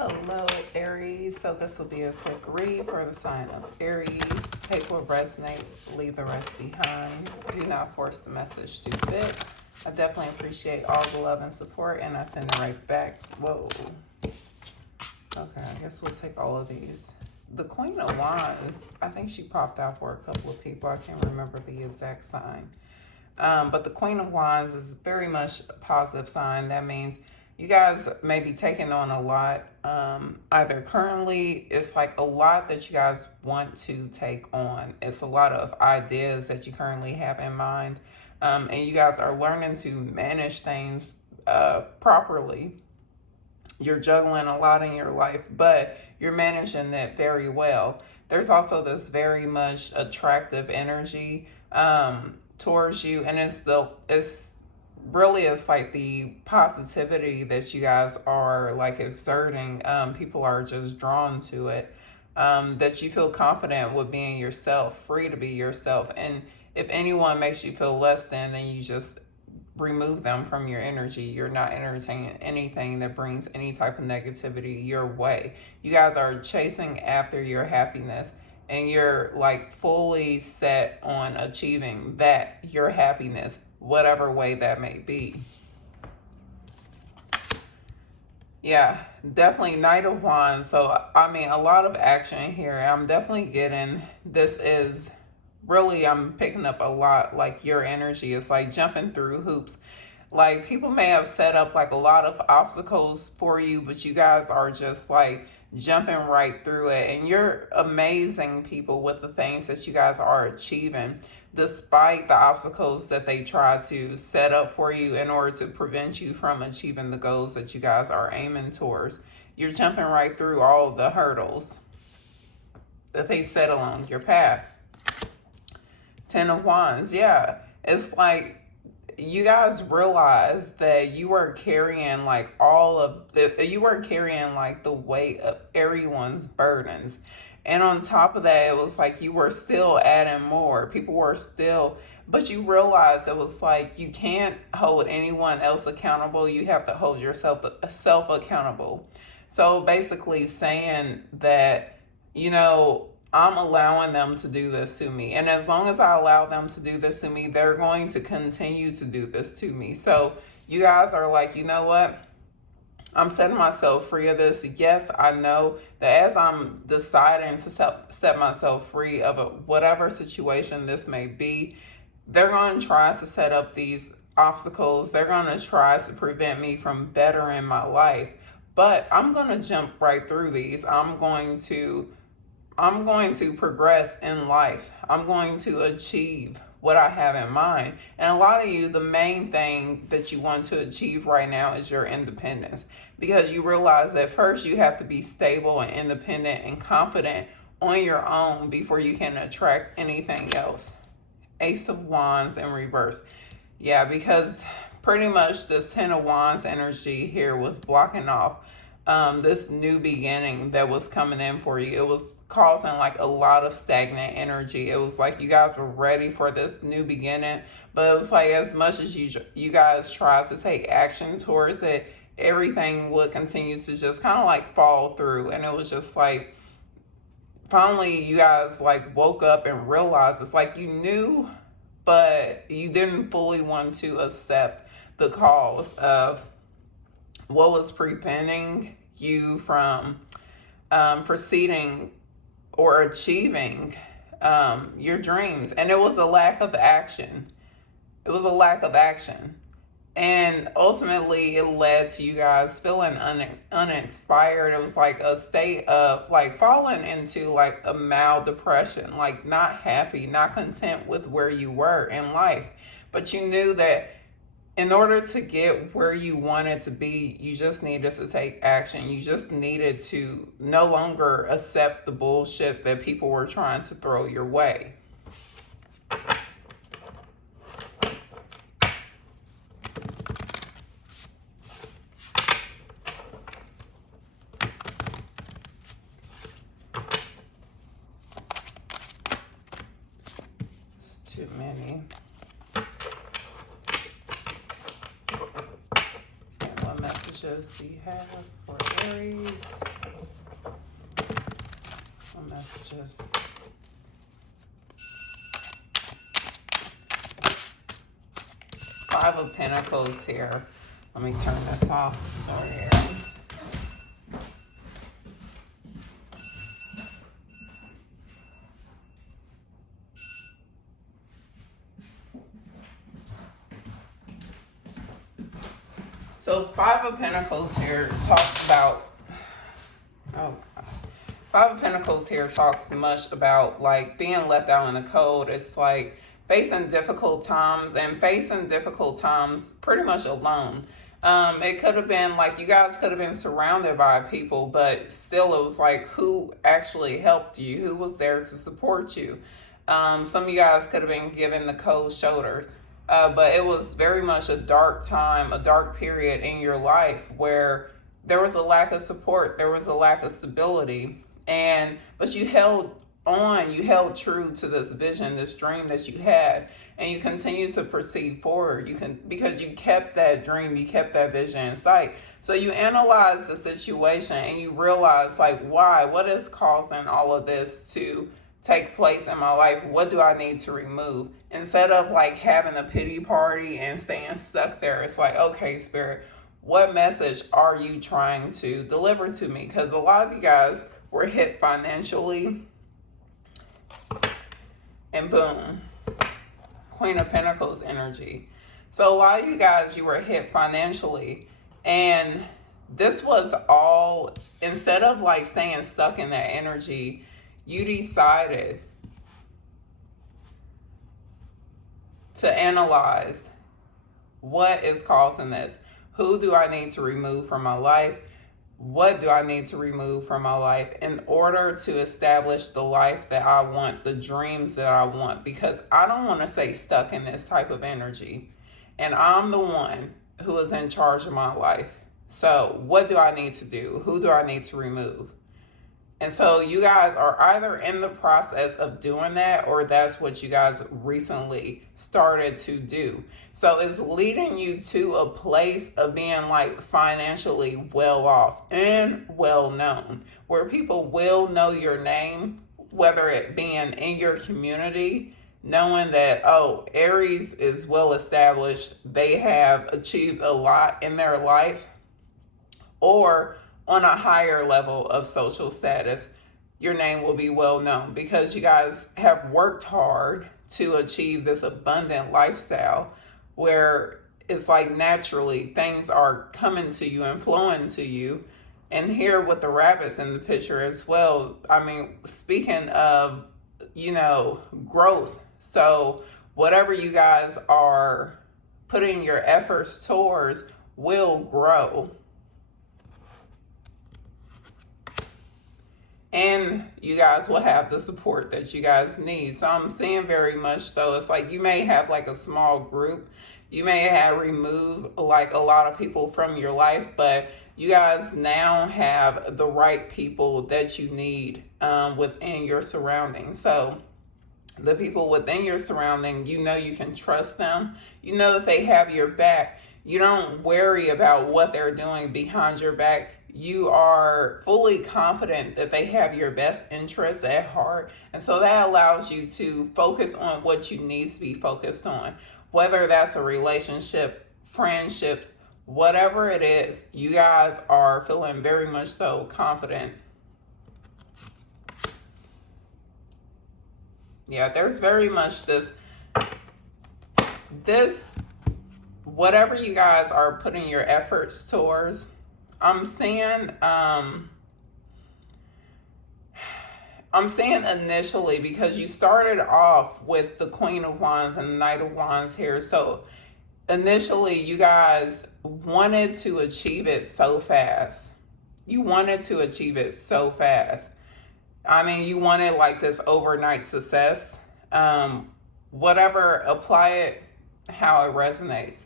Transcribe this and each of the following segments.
Hello, Aries. So this will be a quick read for the sign of Aries. Take what resonates, leave the rest behind. Do not force the message to fit. I definitely appreciate all the love and support, and I send it right back. Whoa. Okay, I guess we'll take all of these. The Queen of Wands, I think she popped out for a couple of people. I can't remember the exact sign. But the Queen of Wands is very much a positive sign. That means you guys may be taking on a lot. Either currently, it's like a lot that you guys want to take on. It's a lot of ideas that you currently have in mind. And you guys are learning to manage things properly. You're juggling a lot in your life, but you're managing it very well. There's also this very much attractive energy towards you, and it's like the positivity that you guys are like exerting. People are just drawn to it. That you feel confident with being yourself, free to be yourself, and if anyone makes you feel less than, then you just remove them from your energy. You're not entertaining anything that brings any type of negativity your way. You guys are chasing after your happiness, and you're like fully set on achieving that, your happiness, whatever way that may be. Yeah, definitely Knight of Wands. So, I mean, a lot of action here. I'm definitely getting, this is really, I'm picking up a lot, like your energy is like jumping through hoops. Like people may have set up like a lot of obstacles for you, but you guys are just like jumping right through it. And you're amazing people with the things that you guys are achieving, despite the obstacles that they try to set up for you in order to prevent you from achieving the goals that you guys are aiming towards. You're jumping right through all the hurdles that they set along your path. Ten of Wands, yeah. It's like you guys realize that you were carrying like you were carrying like the weight of everyone's burdens. And on top of that, it was like you were still adding more. People were still, but you realize it was like you can't hold anyone else accountable. You have to hold yourself accountable. So basically saying that, I'm allowing them to do this to me. And as long as I allow them to do this to me, they're going to continue to do this to me. So you guys are like, you know what? I'm setting myself free of this. Yes, I know that as I'm deciding to set myself free of whatever situation this may be, they're going to try to set up these obstacles. They're going to try to prevent me from bettering my life. But I'm going to jump right through these. I'm going to progress in life. I'm going to achieve what I have in mind. And a lot of you, the main thing that you want to achieve right now is your independence, because you realize that first you have to be stable and independent and confident on your own before you can attract anything else. Ace of Wands in reverse. Yeah, because pretty much this Ten of Wands energy here was blocking off this new beginning that was coming in for you. It was causing like a lot of stagnant energy. It was like you guys were ready for this new beginning, but it was like as much as you guys tried to take action towards it, everything would continue to just kind of like fall through. And it was just like finally you guys like woke up and realized it's like you knew, but you didn't fully want to accept the cause of what was preventing you from proceeding or achieving your dreams. And it was a lack of action. It was a lack of action. And ultimately it led to you guys feeling uninspired. It was like a state of like falling into like a mild depression, like not happy, not content with where you were in life. But you knew that in order to get where you wanted to be, you just needed to take action. You just needed to no longer accept the bullshit that people were trying to throw your way. It's too many. Message messages do you have for Aries? What messages? Five of Pentacles here. Let me turn this off. Sorry, Aries. So Five of Pentacles here talks about, oh God. Five of Pentacles here talks much about like being left out in the cold. It's like facing difficult times and facing difficult times pretty much alone. It could have been like you guys could have been surrounded by people, but still it was like who actually helped you, who was there to support you. Some of you guys could have been given the cold shoulder. But it was very much a dark time, a dark period in your life where there was a lack of support, there was a lack of stability, but you held on, you held true to this vision, this dream that you had, and you continue to proceed forward. Because you kept that dream, you kept that vision in sight. So you analyze the situation and you realize like why, what is causing all of this to take place in my life? What do I need to remove? Instead of like having a pity party and staying stuck there, it's like, okay, Spirit, what message are you trying to deliver to me? Because a lot of you guys were hit financially, and boom, Queen of Pentacles energy. So a lot of you guys, you were hit financially, and this was all, instead of like staying stuck in that energy, you decided to analyze what is causing this. Who do I need to remove from my life? What do I need to remove from my life in order to establish the life that I want, the dreams that I want? Because I don't want to stay stuck in this type of energy. And I'm the one who is in charge of my life. So what do I need to do? Who do I need to remove? And so you guys are either in the process of doing that, or that's what you guys recently started to do. So it's leading you to a place of being like financially well off and well known, where people will know your name, whether it being in your community, knowing that, oh, Aries is well established, they have achieved a lot in their life, or on a higher level of social status, your name will be well known because you guys have worked hard to achieve this abundant lifestyle where it's like naturally things are coming to you and flowing to you. And here with the rabbits in the picture as well, I mean, speaking of, growth. So whatever you guys are putting your efforts towards will grow. And you guys will have the support that you guys need. So I'm seeing very much though, it's like you may have like a small group. You may have removed like a lot of people from your life, but you guys now have the right people that you need within your surroundings. So the people within your surrounding, you can trust them. You know that they have your back. You don't worry about what they're doing behind your back. You are fully confident that they have your best interests at heart. And so that allows you to focus on what you need to be focused on. Whether that's a relationship, friendships, whatever it is, you guys are feeling very much so confident. Yeah, there's very much this, whatever you guys are putting your efforts towards, I'm seeing initially, because you started off with the Queen of Wands and the Knight of Wands here. So initially you guys wanted to achieve it so fast. You wanted to achieve it so fast. I mean, you wanted like this overnight success. Whatever, apply it how it resonates.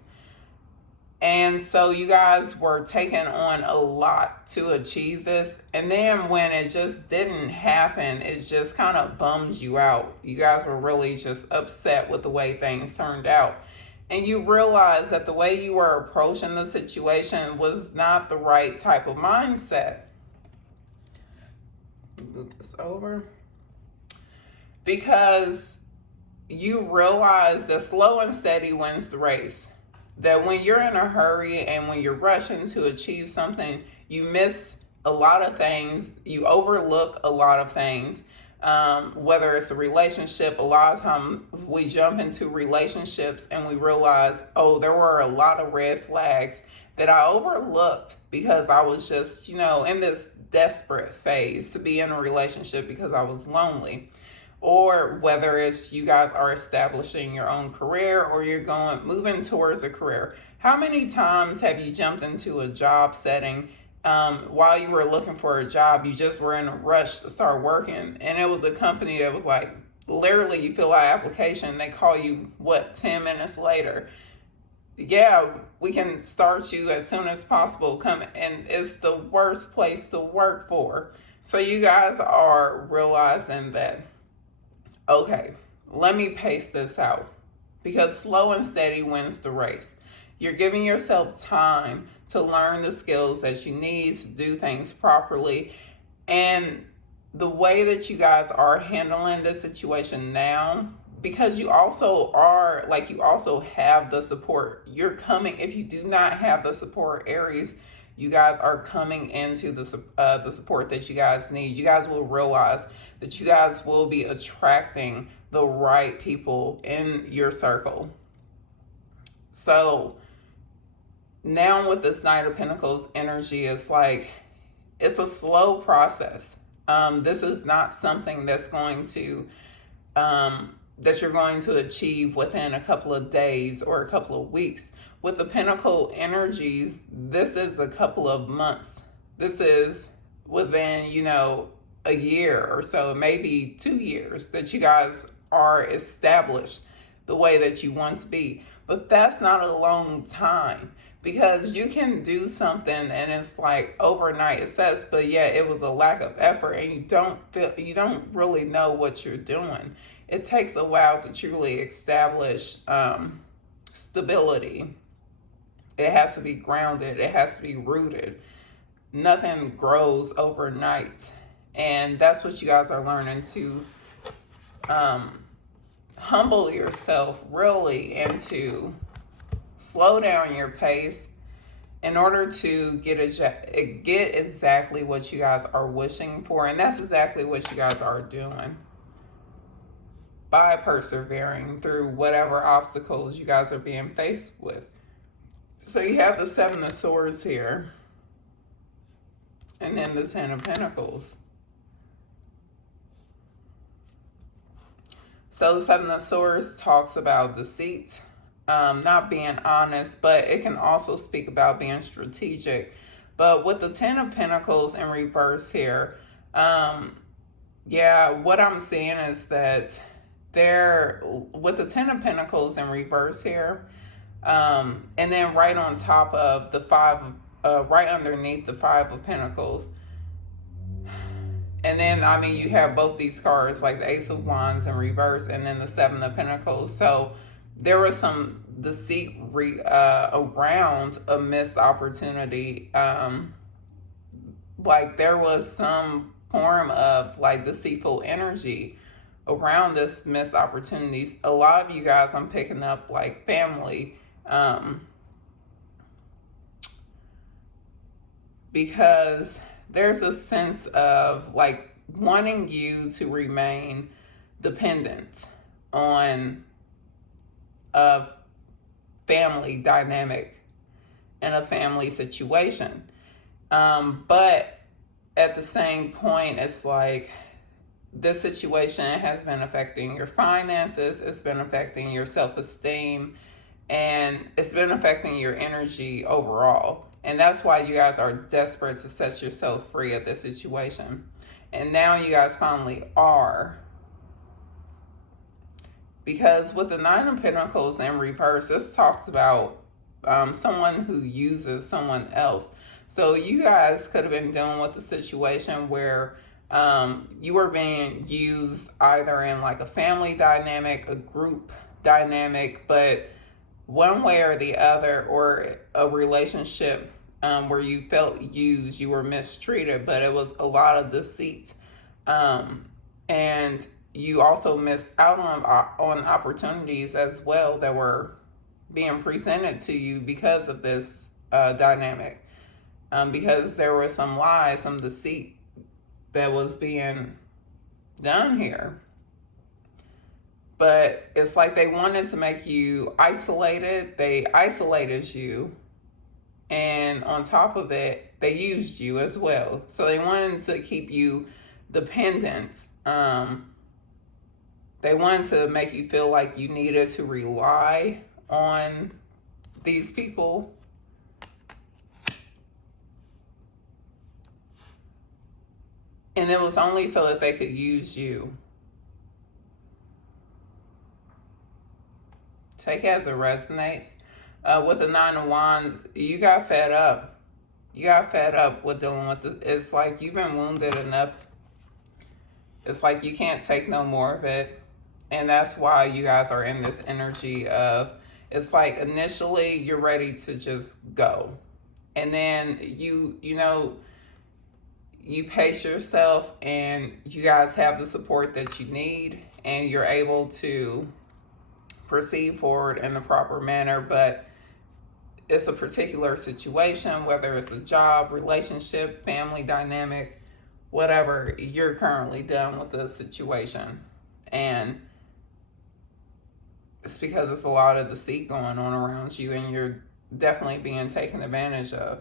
And so you guys were taking on a lot to achieve this. And then when it just didn't happen, it just kind of bummed you out. You guys were really just upset with the way things turned out. And you realize that the way you were approaching the situation was not the right type of mindset. Move this over. Because you realize that slow and steady wins the race. That when you're in a hurry and when you're rushing to achieve something, you miss a lot of things, you overlook a lot of things. Whether it's a relationship, a lot of times we jump into relationships and we realize, oh, there were a lot of red flags that I overlooked because I was just, in this desperate phase to be in a relationship because I was lonely. Or whether it's you guys are establishing your own career or you're moving towards a career. How many times have you jumped into a job setting while you were looking for a job? You just were in a rush to start working, and it was a company that was like, literally, you fill out an application, they call you 10 minutes later. Yeah, we can start you as soon as possible. Come, and it's the worst place to work for. So you guys are realizing that, okay, let me pace this out, because slow and steady wins the race. You're giving yourself time to learn the skills that you need to do things properly. And the way that you guys are handling this situation now, because you also have the support. You're coming, if you do not have the support, Aries, you guys are coming into the support that you guys need. You guys will realize that you guys will be attracting the right people in your circle. So now with this Knight of Pentacles energy, it's like, it's a slow process. This is not something that's going to, that you're going to achieve within a couple of days or a couple of weeks. With the Pentacle energies, this is a couple of months. This is within, a year or so, maybe 2 years, that you guys are established the way that you want to be. But that's not a long time, because you can do something and it's like overnight success, but yet it was a lack of effort and you don't really know what you're doing. It takes a while to truly establish stability. It has to be grounded. It has to be rooted. Nothing grows overnight. And that's what you guys are learning, to humble yourself really, and to slow down your pace in order to get exactly what you guys are wishing for. And that's exactly what you guys are doing by persevering through whatever obstacles you guys are being faced with. So you have the Seven of Swords here, and then the Ten of Pentacles. So the Seven of Swords talks about deceit, not being honest, but it can also speak about being strategic. But with the Ten of Pentacles in reverse here, what I'm seeing is that with the Ten of Pentacles in reverse here, and then right on top of the right underneath the Five of Pentacles. And then, you have both these cards, like the Ace of Wands in reverse, and then the Seven of Pentacles. So there was some deceit around a missed opportunity. Like there was some form of like deceitful energy around this missed opportunities. A lot of you guys, I'm picking up like family, because there's a sense of like wanting you to remain dependent on a family dynamic and a family situation. But at the same point, it's like this situation has been affecting your finances, it's been affecting your self-esteem, and it's been affecting your energy overall. And that's why you guys are desperate to set yourself free of this situation. And now you guys finally are. Because with the Nine of Pentacles in reverse, this talks about someone who uses someone else. So you guys could have been dealing with a situation where you were being used either in like a family dynamic, a group dynamic, but one way or the other, or a relationship where you felt used, you were mistreated, but it was a lot of deceit. And you also missed out on opportunities as well that were being presented to you because of this dynamic. Because there was some lies, some deceit that was being done here. But it's like they wanted to make you isolated. They isolated you. And on top of it, they used you as well. So they wanted to keep you dependent. They wanted to make you feel like you needed to rely on these people. And it was only so that they could use you. Take it as it resonates. With the Nine of Wands, you got fed up. You got fed up with dealing with this. It's like you've been wounded enough. It's like you can't take no more of it. And that's why you guys are in this energy of, it's like initially you're ready to just go. And then you pace yourself and you guys have the support that you need and you're able to proceed forward in the proper manner. But it's a particular situation, whether it's a job, relationship, family dynamic, whatever, you're currently done with the situation. And it's because it's a lot of deceit going on around you and you're definitely being taken advantage of.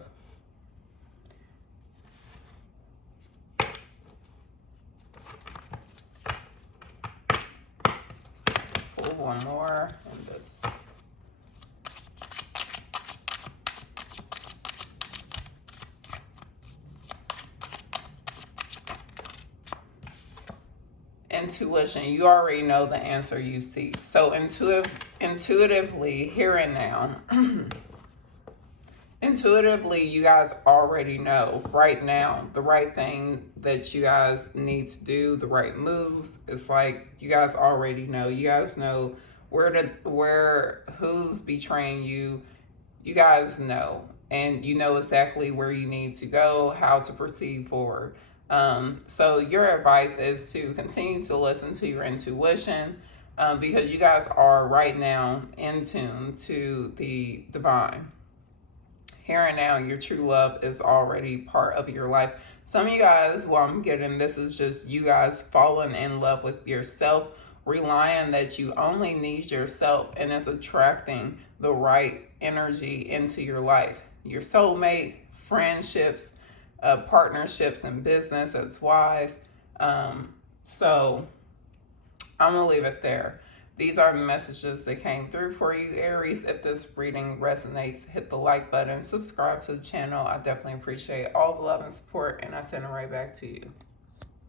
Pull one more and this. Intuition, you already know the answer you seek. So intuitively, here and now, intuitively, you guys already know right now the right thing that you guys need to do, the right moves. It's like you guys already know. You guys know who's betraying you. You guys know, and you know exactly where you need to go, how to proceed forward. So your advice is to continue to listen to your intuition, because you guys are right now in tune to the divine. Here and now, your true love is already part of your life. Some of you guys, well, I'm getting this is just you guys falling in love with yourself, relying that you only need yourself, and it's attracting the right energy into your life. Your soulmate, friendships, partnerships, and business as wise. So I'm going to leave it there. These are the messages that came through for you, Aries. If this reading resonates, hit the like button, subscribe to the channel. I definitely appreciate all the love and support, and I send it right back to you.